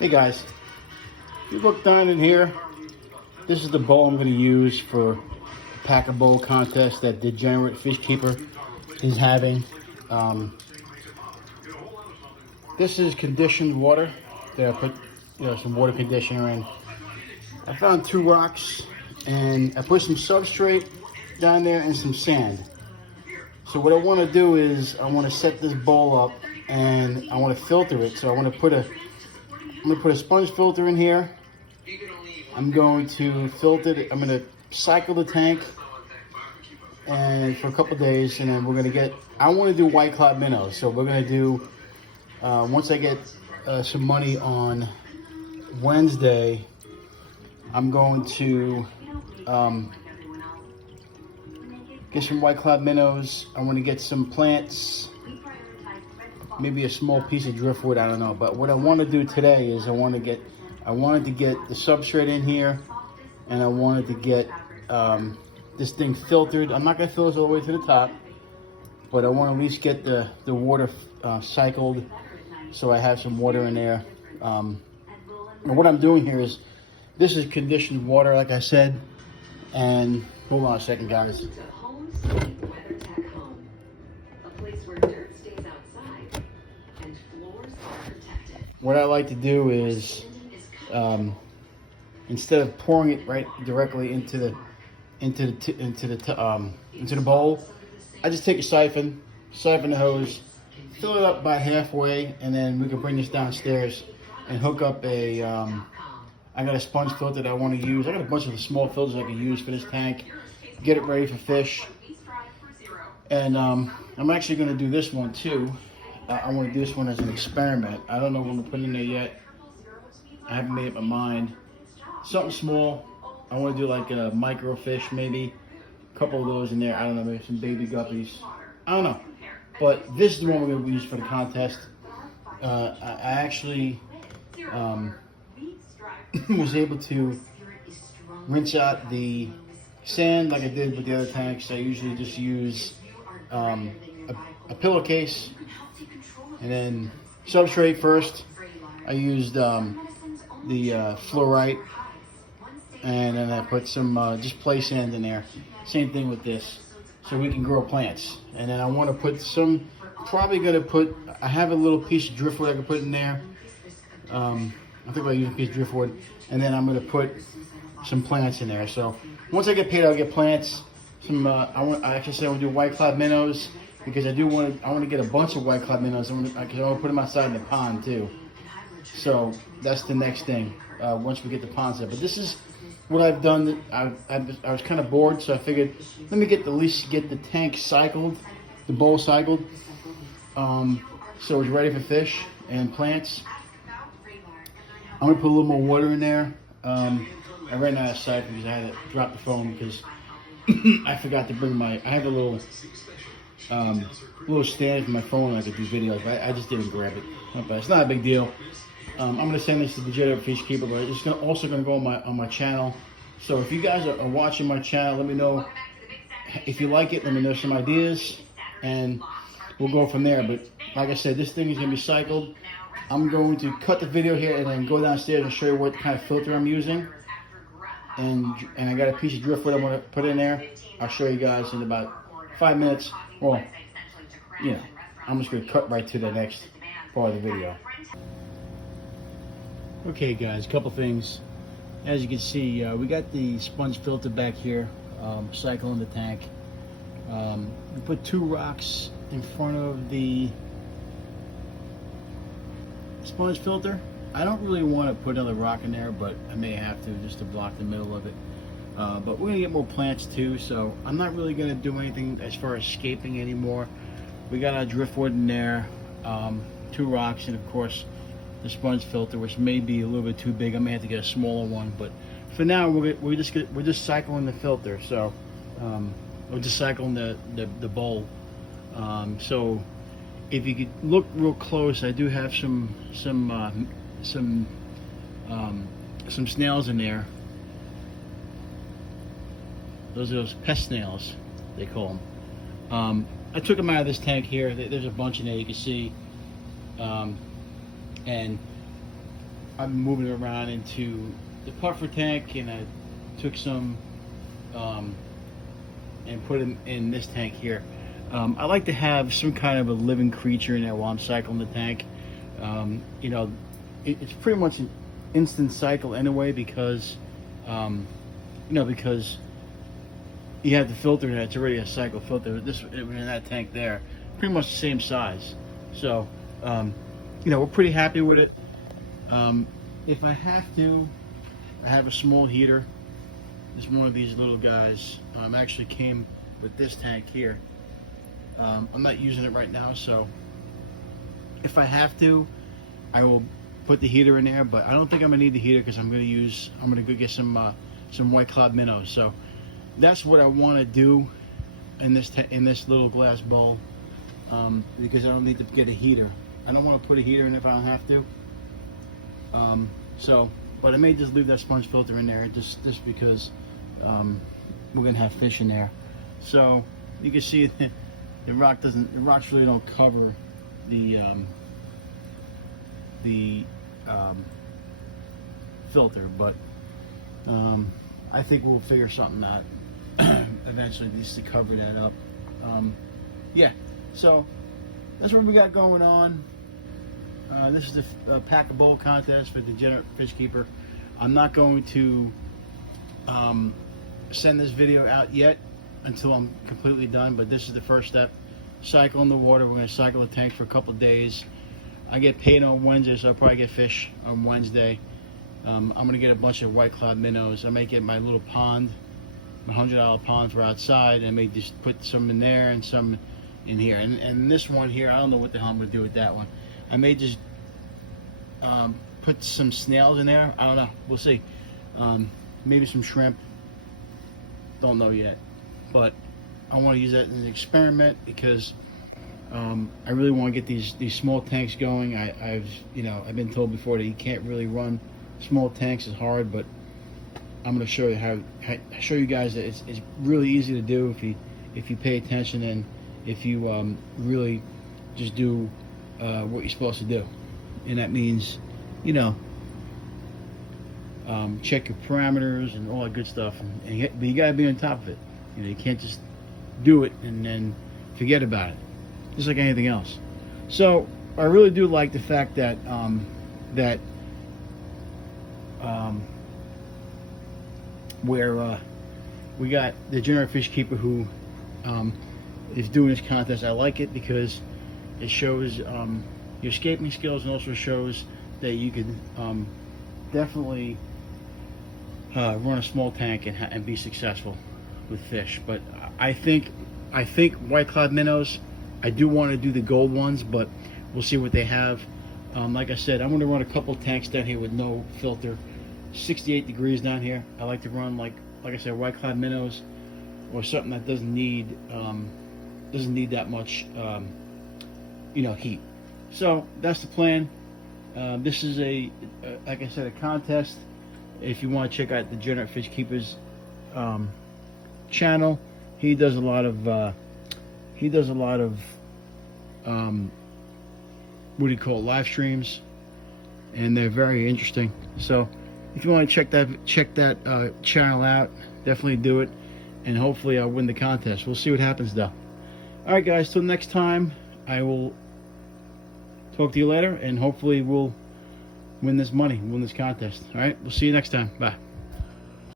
Hey guys, if you look down in here, this is the bowl I'm going to use for a pack a bowl contest that Degenerate Fish Keeper is having. This is conditioned water that I put some water conditioner in. I found 2 rocks and I put some substrate down there and some sand. So what I want to do is I want to set this bowl up and I want to filter it. So I'm going to put a sponge filter in here. I'm going to filter it. I'm going to cycle the tank and for a couple days, and then we're going to get. I want to do white cloud minnows. So we're going to do once I get some money on Wednesday. I'm going to get some white cloud minnows. I want to get some plants, maybe a small piece of driftwood, I don't know. But what I want to do today is I wanted to get the substrate in here, and I wanted to get this thing filtered. I'm not going to fill this all the way to the top, but I want to at least get the water cycled so I have some water in there. And what I'm doing here is, this is conditioned water, like I said, and hold on a second, guys. What I like to do is, instead of pouring it right directly into the bowl, I just take a siphon the hose, fill it up about halfway, and then we can bring this downstairs and hook up a. I got a sponge filter that I want to use. I got a bunch of small filters I can use for this tank. Get it ready for fish. And I'm actually going to do this one too. I want to do this one as an experiment. I don't know what I'm going to put in there yet. I haven't made up my mind. Something small. I want to do like a microfish, maybe. A couple of those in there. I don't know, maybe some baby guppies. I don't know. But this is the one we're going to use for the contest. I actually was able to rinse out the sand like I did with the other tanks. I usually just use a pillowcase and then substrate first. I used the fluorite, and then I put some just play sand in there. Same thing with this, so we can grow plants. And then I want to put some, probably going to put, I have a little piece of driftwood I can put in there. I think I'll use a piece of driftwood, and then I'm going to put some plants in there. So once I get paid, I'll get plants. I actually said I want to do white cloud minnows, because I want to get a bunch of white cloud minnows, because I want to put them outside in the pond too. So that's the next thing once we get the pond set. But this is what I've done. I was kind of bored, so I figured let me at least get the tank cycled, the bowl cycled, so it's ready for fish and plants. I'm gonna put a little more water in there. I ran out of sight because I had to drop the phone because I forgot to bring I have a little stand for my phone I could do videos, but I just didn't grab it. But it's not a big deal. I'm gonna send this to the Degenerate Fish Keeper, but it's also gonna go on my channel. So if you guys are watching my channel, let me know if you like it. Let me know some ideas, and we'll go from there. But like I said, this thing is gonna be cycled. I'm going to cut the video here and then go downstairs and show you what kind of filter I'm using. And I got a piece of driftwood I'm going to put in there. I'll show you guys in about 5 minutes. Well, I'm just going to cut right to the next part of the video. Okay guys, a couple things. As you can see, we got the sponge filter back here, cycling the tank. We put 2 rocks in front of the sponge filter. I don't really want to put another rock in there, but I may have to just to block the middle of it. But we're gonna get more plants too, so I'm not really gonna do anything as far as scaping anymore. We got our driftwood in there, 2 rocks, and of course the sponge filter, which may be a little bit too big. I may have to get a smaller one, but for now we're just cycling the filter. So we're just cycling the bowl. So if you could look real close, I do have some snails in there. Those are those pest snails, they call them. I took them out of this tank here. There's a bunch in there, you can see. And I've been moving it around into the puffer tank, and I took some and put them in this tank here. I like to have some kind of a living creature in there while I'm cycling the tank. You know, it's pretty much an instant cycle anyway, because you know, because you have the filter in it. It's already a cycle filter. This in that tank there, pretty much the same size. So you know, we're pretty happy with it. If I have to, I have a small heater. It's one of these little guys. Actually came with this tank here. I'm not using it right now, so if I have to, I will put the heater in there. But I don't think I'm gonna need the heater, because I'm gonna go get some White Cloud minnows. So that's what I want to do in this little glass bowl, because I don't need to get a heater. I don't want to put a heater in if I don't have to. But I may just leave that sponge filter in there just because we're gonna have fish in there. So you can see the rocks really don't cover the filter, but I think we'll figure something out eventually, just to cover that up. Yeah, so that's what we got going on. This is the pack a bowl contest for Degenerate Fish Keeper. I'm not going to send this video out yet until I'm completely done, but this is the first step. Cycle in the water. We're going to cycle the tank for a couple of days. I get paid on Wednesday, so I'll probably get fish on Wednesday. I'm going to get a bunch of White Cloud minnows. I may get my little pond, my $100 pond for outside. I may just put some in there and some in here. And this one here, I don't know what the hell I'm going to do with that one. I may just put some snails in there. I don't know. We'll see. Maybe some shrimp. Don't know yet. But I want to use that as an experiment, because I really want to get these small tanks going. I've been told before that you can't really run small tanks. It's hard, but I'm going to show you show you guys that it's really easy to do if you pay attention, and if you really just do what you're supposed to do. And that means, you know, check your parameters and all that good stuff, but you got to be on top of it. You know, you can't just do it and then forget about it, just like anything else. So I really do like the fact that where we got the Degenerate Fish Keeper who is doing this contest. I like it because it shows your escaping skills, and also shows that you can definitely run a small tank and be successful with fish. But I think White Cloud minnows, I do want to do the gold ones, but we'll see what they have. Like I said, I'm going to run a couple tanks down here with no filter. 68 degrees down here. I like to run, like I said, White Cloud minnows, or something that doesn't need that much heat. So that's the plan. This is like I said, a contest. If you want to check out the Degenerate Fish Keeper's channel, he does a lot of what do you call it, live streams, and they're very interesting. So if you want to check that channel out, definitely do it, and hopefully I'll win the contest. We'll see what happens though. Alright guys, till next time, I will talk to you later, and hopefully we'll win this money, win this contest. Alright, we'll see you next time. Bye.